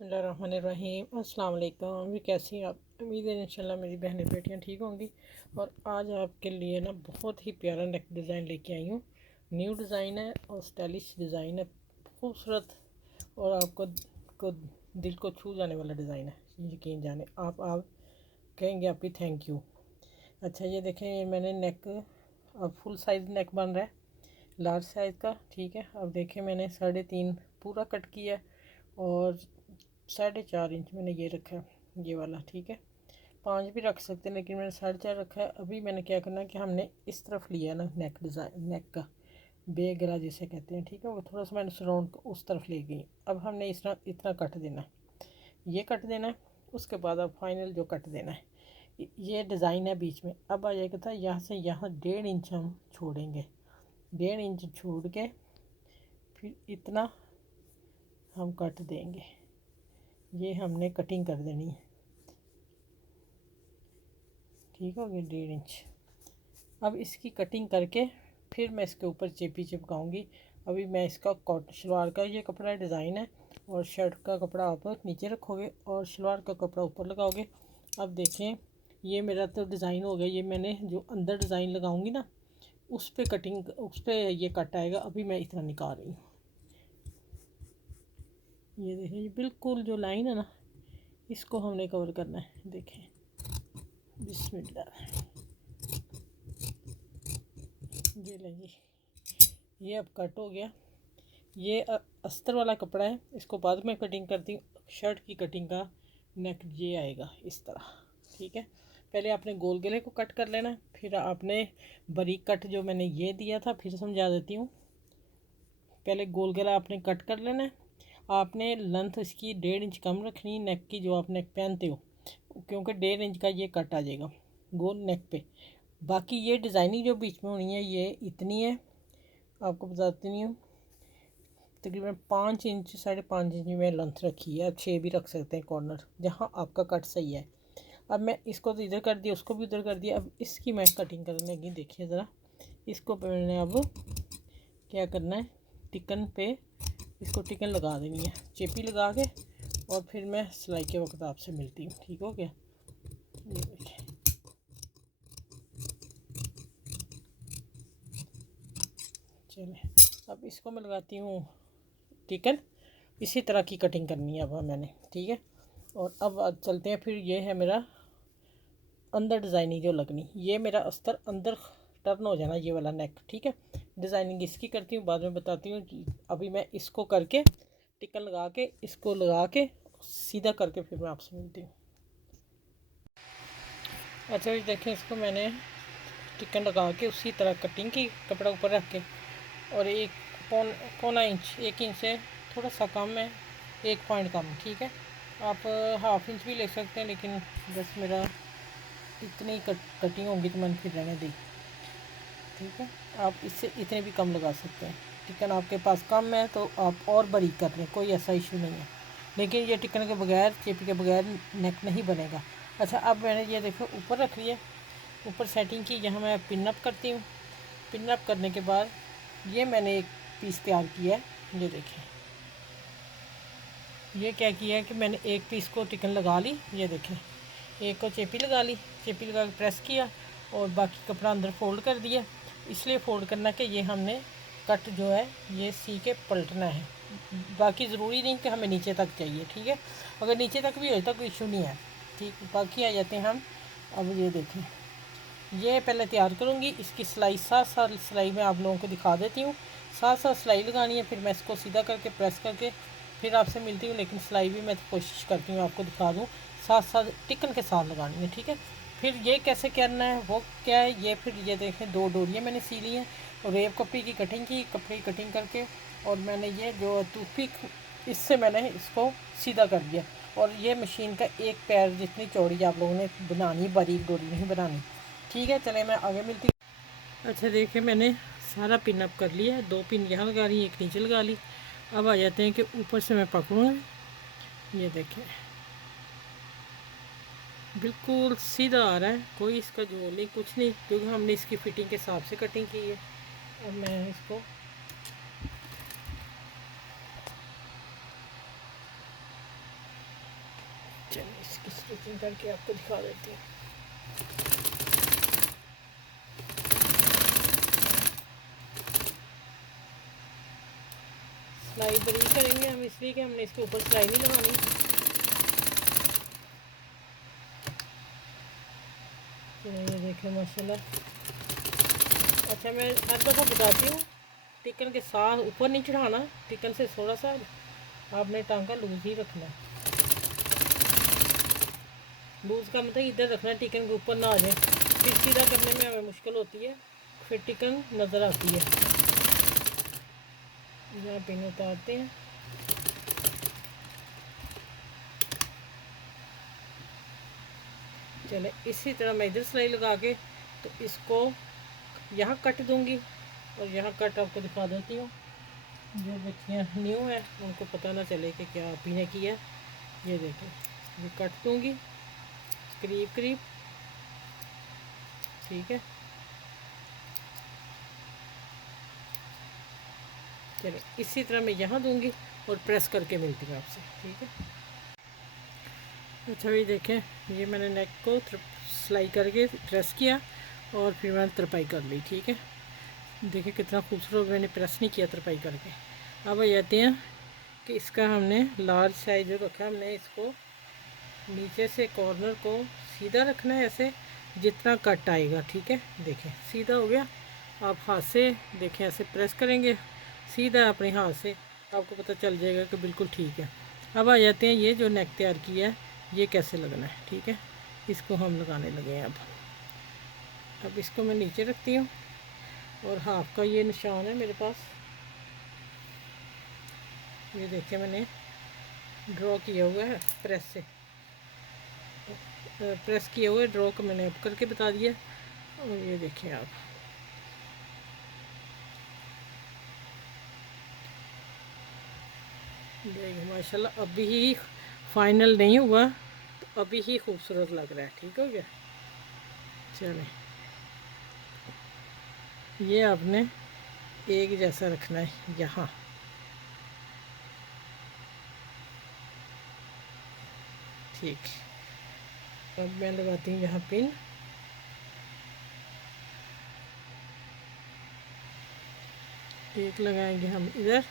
बिस्मिल्लाहिर्रहमानिर्रहीम। अस्सलाम वालेकुम। भी कैसी हैं आप? उम्मीद है इंशाल्लाह मेरी बहनें बेटियां ठीक होंगी। और आज आपके लिए ना बहुत ही प्यारा नेक डिज़ाइन लेके आई हूँ। न्यू डिज़ाइन है और स्टाइलिश डिज़ाइन है, खूबसूरत और आपको दिल को छू जाने वाला डिज़ाइन है। यकीन जाने आप कहेंगे आपकी थैंक यू। अच्छा ये देखें, ये मैंने नेक अब फुल साइज़ नेक बन रहा है, लार्ज साइज़ का। ठीक है, अब देखें मैंने 3.5 पूरा कट किया है और 4.5 इंच मैंने ये रखा है, ये वाला। ठीक है, 5 भी रख सकते हैं लेकिन मैंने 4.5 रखा है। अभी मैंने क्या करना है कि हमने इस तरफ लिया है ना नेक डिज़ाइन, नेक का बे गला जिसे कहते हैं। ठीक है, वो थोड़ा सा मैंने सराउंड उस तरफ ले गई। अब हमने इस तरह इतना कट देना है, ये कट देना है। उसके बाद अब फाइनल जो कट देना है, ये डिज़ाइन है बीच में। अब आ जाएगा था यहाँ से यहाँ 1.5 इंच हम छोड़ेंगे, 1.5 इंच छोड़ के फिर इतना हम कट देंगे। ये हमने कटिंग कर देनी है। ठीक हो गया 1.5 इंच। अब इसकी कटिंग करके फिर मैं इसके ऊपर चेपी चिपकाऊंगी। अभी मैं इसका कॉट शलवार का ये कपड़ा डिज़ाइन है और शर्ट का कपड़ा आप नीचे रखोगे और शलवार का कपड़ा ऊपर लगाओगे। अब देखें, ये मेरा तो डिज़ाइन हो गया। ये मैंने जो अंदर डिज़ाइन लगाऊंगी ना उस पर कटिंग, उस पर ये कट आएगा। अभी मैं इतना निकाल रही हूँ। ये देखें, ये बिल्कुल जो लाइन है ना इसको हमने कवर करना है। देखें, बिस्मिल्लाह। ये लेंगे, ये अब कट हो गया। ये अस्तर वाला कपड़ा है, इसको बाद में कटिंग करती हूँ। शर्ट की कटिंग का नेक ये आएगा इस तरह। ठीक है, पहले आपने गोल गले को कट कर लेना है, फिर आपने बारीक कट जो मैंने ये दिया था फिर समझा देती हूँ। पहले गोल गला आपने कट कर लेना है। आपने लेंथ इसकी 1.5 इंच कम रखनी है नेक की, जो आप नेक पहनते हो, क्योंकि 1.5 इंच का ये कट आ जाएगा गोल नेक पे। बाकी ये डिज़ाइनिंग जो बीच में होनी है ये इतनी है, आपको बताती नहीं हूँ। तकरीबन 5 इंच, 5.5 इंच में लेंथ रखी है। आप 6 भी रख सकते हैं कॉर्नर, जहाँ आपका कट सही है। अब मैं इसको तो इधर कर दिया, उसको भी उधर कर दिया। अब इसकी मैं कटिंग करने लगी। देखिए ज़रा, इसको मैंने अब क्या करना है, टिकन पे इसको टिकन लगा देनी है, चेपी लगा के। और फिर मैं सिलाई के वक्त आपसे मिलती हूँ। ठीक हो गया, ये देखिए। चलिए, अब इसको मैं लगाती हूँ टिकन। इसी तरह की कटिंग करनी है अब मैंने। ठीक है, और अब चलते हैं। फिर ये है मेरा अंदर डिज़ाइनिंग जो लगनी, ये मेरा अस्तर अंदर टर्न हो जाना, ये वाला नेक। ठीक है, डिज़ाइनिंग इसकी करती हूँ, बाद में बताती हूँ। अभी मैं इसको करके टिकन लगा के इसको लगा के सीधा करके फिर मैं आपसे मिलती हूँ। अच्छा जी देखें, इसको मैंने टिकन लगा के उसी तरह कटिंग की, कपड़ा ऊपर रख के। और एक पौना इंच, 1 इंच से थोड़ा सा कम है, 1 पॉइंट कम। ठीक है, आप हाफ इंच भी ले सकते हैं लेकिन बस मेरा इतनी कटिंग होगी तो मैंने फिर रहने दी। ठीक है, आप इससे इतने भी कम लगा सकते हैं। टिकन आपके पास कम है तो आप और बारीक कर लें, कोई ऐसा इशू नहीं है। लेकिन ये टिकन के बगैर, चेपी के बगैर नेक नहीं बनेगा। अच्छा, अब मैंने ये देखो ऊपर रख लिया, ऊपर सेटिंग की। यहाँ मैं पिन अप करती हूँ। पिन अप करने के बाद ये मैंने एक पीस तैयार किया है। ये देखें, ये क्या किया है कि मैंने एक पीस को टिकन लगा ली। ये देखें, एक को चेपी लगा ली, चेपी लगा के प्रेस किया और बाकी कपड़ा अंदर फोल्ड कर दिया। इसलिए फ़ोल्ड करना कि ये हमने कट जो है ये सी के पलटना है। बाकी ज़रूरी नहीं कि हमें नीचे तक चाहिए। ठीक है, अगर नीचे तक भी हो तो कोई इशू नहीं है। ठीक, बाकी आ जाते हैं हम। अब ये देखें, ये पहले तैयार करूँगी। इसकी सिलाई साथ साथ सिलाई मैं आप लोगों को दिखा देती हूँ। साथ साथ सिलाई लगानी है, फिर मैं इसको सीधा करके प्रेस करके फिर आपसे मिलती हूँ। लेकिन सिलाई भी मैं कोशिश करती हूँ आपको दिखा दूँ, साथ साथ टिकन के साथ लगानी है। ठीक है, फिर ये कैसे करना है वो क्या है, ये फिर ये देखें 2 डोरियाँ मैंने सी ली हैं और रेप कपड़े की कटिंग की, कपड़े की कटिंग करके। और मैंने ये जो टूथपिक, इससे मैंने इसको सीधा कर दिया। और ये मशीन का एक पैर जितनी चौड़ी आप लोगों ने बनानी, बारीक डोरी नहीं बनानी। ठीक है, चले मैं आगे मिलती हूँ। अच्छा देखिए, मैंने सारा पिन अप कर लिया है। 2 पिन यहाँ लगा ली, एक नीचे लगा ली। अब आ जाते हैं कि ऊपर से मैं पकड़ूँगा। ये देखें, बिल्कुल सीधा आ रहा है, कोई इसका जोड़ नहीं, कुछ नहीं, क्योंकि हमने इसकी फ़िटिंग के हिसाब से कटिंग की है। अब मैं इसको चलिए इसकी स्टिचिंग करके आपको दिखा देती हूँ। सिलाई बड़ी करेंगे हम, इसलिए कि हमने इसके ऊपर सिलाई नहीं लगानी। तो ये देखें माशाल्लाह। अच्छा मैं हर दफ़ा बताती हूँ, टिकन के साथ ऊपर नहीं चढ़ाना, टिकन से थोड़ा सा आपने टांका लूज ही रखना है। लूज़ का मतलब इधर रखना, टिकन के ऊपर ना आ जाए, फिर सीधा करने में हमें मुश्किल होती है, फिर टिकन नज़र आती है। यहाँ पिन उतारते हैं। चले इसी तरह मैं इधर सिलाई लगा के तो इसको यहाँ कट दूँगी और यहाँ कट आपको दिखा देती हूँ। जो बच्चियाँ न्यू है उनको पता ना चले कि क्या पीने की है। ये देखें, ये कट दूँगी करीब करीब, ठीक है। चलो इसी तरह मैं यहाँ दूँगी और प्रेस करके मिलती हूँ आपसे, ठीक है। अच्छा ये देखें, ये मैंने नेक को सिलाई करके प्रेस किया और फिर मैंने तरपाई कर ली, ठीक है। देखिए कितना खूबसूरत, मैंने प्रेस नहीं किया तरपाई करके। अब आ जाते हैं कि इसका हमने लार्ज साइज जो रखा है, हमने इसको नीचे से कॉर्नर को सीधा रखना है, ऐसे जितना कट आएगा, ठीक है। देखें सीधा हो गया। आप हाथ से देखें ऐसे प्रेस करेंगे सीधा अपने हाथ से, आपको पता चल जाएगा कि बिल्कुल ठीक है। अब आ जाते हैं ये जो नेक तैयार किया है ये कैसे लगना है, ठीक है। इसको हम लगाने लगे हैं। अब इसको मैं नीचे रखती हूँ और हाफ का ये निशान है मेरे पास, ये देखिए मैंने ड्रॉ किया हुआ है प्रेस से, प्रेस किए हुए ड्रॉ को मैंने अब करके बता दिया। और ये देखिए आप, देखिए माशाल्लाह अभी ही फाइनल नहीं हुआ तो अभी ही खूबसूरत लग रहा है, ठीक हो गया। चलें ये आपने एक जैसा रखना है यहाँ, ठीक। अब मैं लगाती हूँ यहाँ पिन, एक लगाएंगे हम इधर,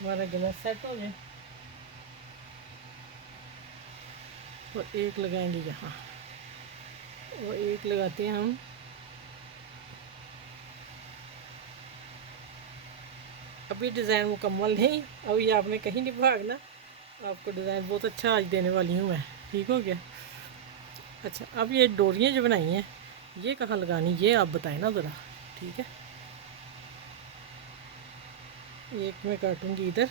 हमारा गला सेट हो जाए, और एक लगाएंगे यहाँ, और एक लगाते हैं हम अभी डिज़ाइन मुकम्मल नहीं, अभी आपने कहीं नहीं भागना, आपको डिज़ाइन बहुत अच्छा आज देने वाली हूँ मैं, ठीक हो गया। अच्छा अब ये डोरियाँ जो बनाई हैं ये कहाँ लगानी, ये आप बताएं ना ज़रा, ठीक है। एक मैं काटूँगी इधर,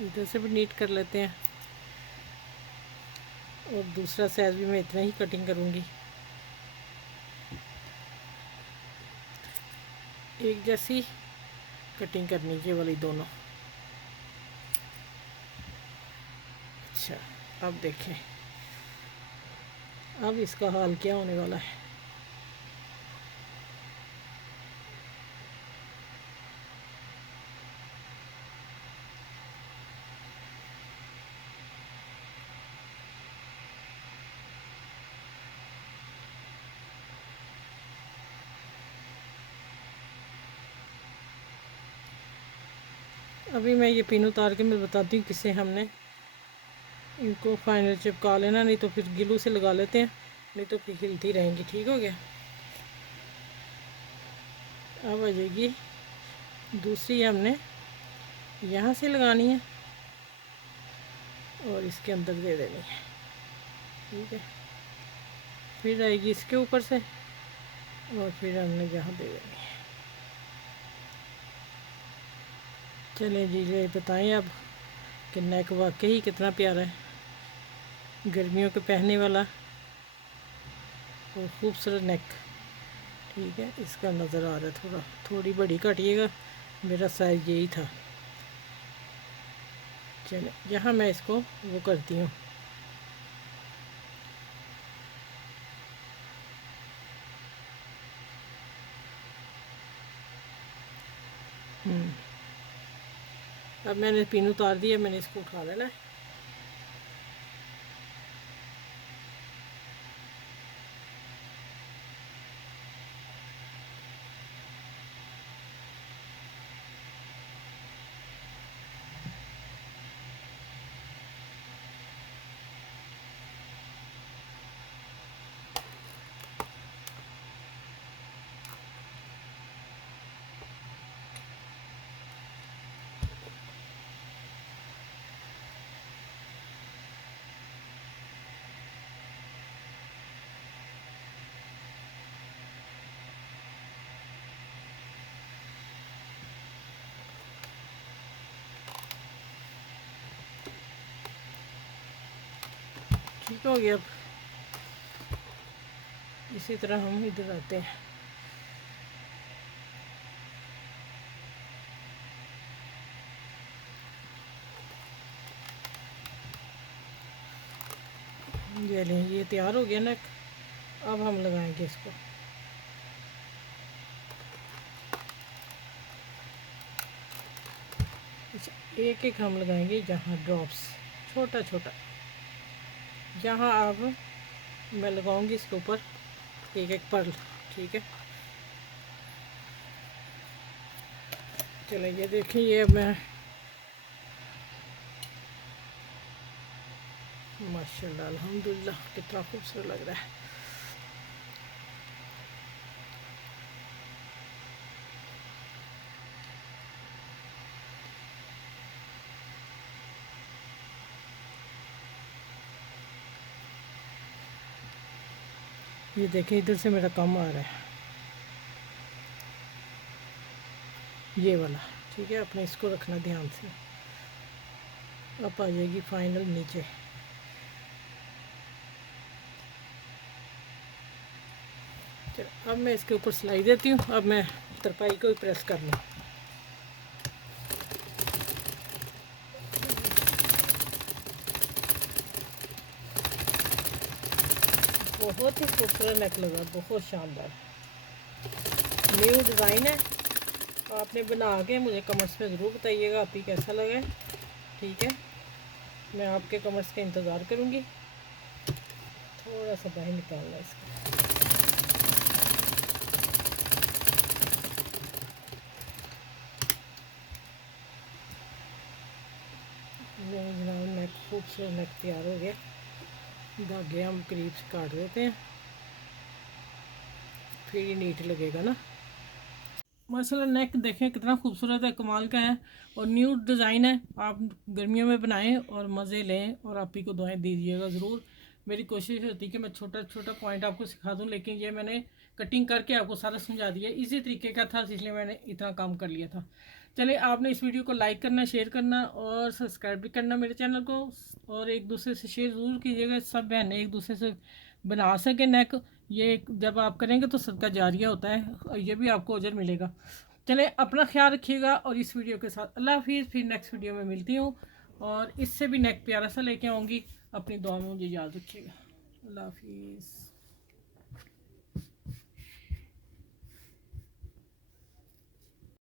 इधर से भी नीट कर लेते हैं, और दूसरा साइज़ भी मैं इतना ही कटिंग करूँगी, एक जैसी कटिंग करनी ये वाली दोनों। अच्छा अब देखें, अब इसका हाल क्या होने वाला है। अभी मैं ये पिन उतार के मैं बताती हूँ किससे हमने इनको फाइनल चिपका लेना, नहीं तो फिर गिलू से लगा लेते हैं, नहीं तो फिर हिलती रहेंगी, ठीक हो गया। अब आ जाएगी दूसरी, हमने यहाँ से लगानी है और इसके अंदर दे देनी है, ठीक है। फिर आएगी इसके ऊपर से और फिर हमने यहाँ दे देनी है। चलें जी, ये बताएं अब कि नेक वाकई कितना प्यारा है, गर्मियों के पहनने वाला और ख़ूबसूरत नेक, ठीक है। इसका नज़र आ रहा है थोड़ी बड़ी काटिएगा, मेरा साइज़ यही था। चले यहाँ मैं इसको वो करती हूँ, अब मैंने पिन उतार दिया, मैंने इसको उठा लेना है। ठीक हो गया। अब इसी तरह हम इधर आते हैं। ये लें, ये तैयार हो गया ना। अब हम लगाएंगे इसको। अच्छा, एक एक हम लगाएंगे जहाँ ड्रॉप्स, छोटा छोटा जहाँ अब मैं लगाऊंगी इसके ऊपर एक एक पर्ल। ठीक है, चलो ये देखें, ये मैं माशाल्लाह अल्हम्दुलिल्लाह कितना खूबसूरत लग रहा है। ये देखें, इधर से मेरा काम आ रहा है, ये वाला। ठीक है, अपने इसको रखना ध्यान से। अब आ जाएगी फाइनल नीचे। चलो अब मैं इसके ऊपर सिलाई देती हूँ। अब मैं तरपाई को ही प्रेस कर लूँ। बहुत ही खूबसूरत नेक लगा, बहुत शानदार न्यू डिज़ाइन है। आपने बना के मुझे कमेंट्स में ज़रूर बताइएगा आप ही कैसा लगा। ठीक है, मैं आपके कमेंट्स का इंतज़ार करूँगी। थोड़ा सा बाहर निकालना है इसका। जनाब नेक खूबसूरत नेक तैयार हो गया। धागे हम करीब से काट देते हैं, फिर ये नीट लगेगा ना। माशाल्लाह नेक देखें कितना खूबसूरत है, कमाल का है और न्यू डिज़ाइन है। आप गर्मियों में बनाएं और मज़े लें और आप ही को दुआएं दीजिएगा ज़रूर। मेरी कोशिश होती है कि मैं छोटा छोटा पॉइंट आपको सिखा दूं, लेकिन ये मैंने कटिंग करके आपको सारा समझा दिया। इसी तरीके का था, इसलिए मैंने इतना काम कर लिया था। चलिए, आपने इस वीडियो को लाइक करना, शेयर करना और सब्सक्राइब भी करना मेरे चैनल को, और एक दूसरे से शेयर ज़रूर कीजिएगा। सब बहनें एक दूसरे से बना सके नेक। ये जब आप करेंगे तो सदका जारिया होता है और ये भी आपको अजर मिलेगा। चले, अपना ख्याल रखिएगा और इस वीडियो के साथ अल्लाह हाफिज़। फिर नेक्स्ट वीडियो में मिलती हूँ और इससे भी नेक प्यारा सा लेके आऊँगी। अपनी दुआ में मुझे याद रखिएगा। अल्लाह हाफिज़।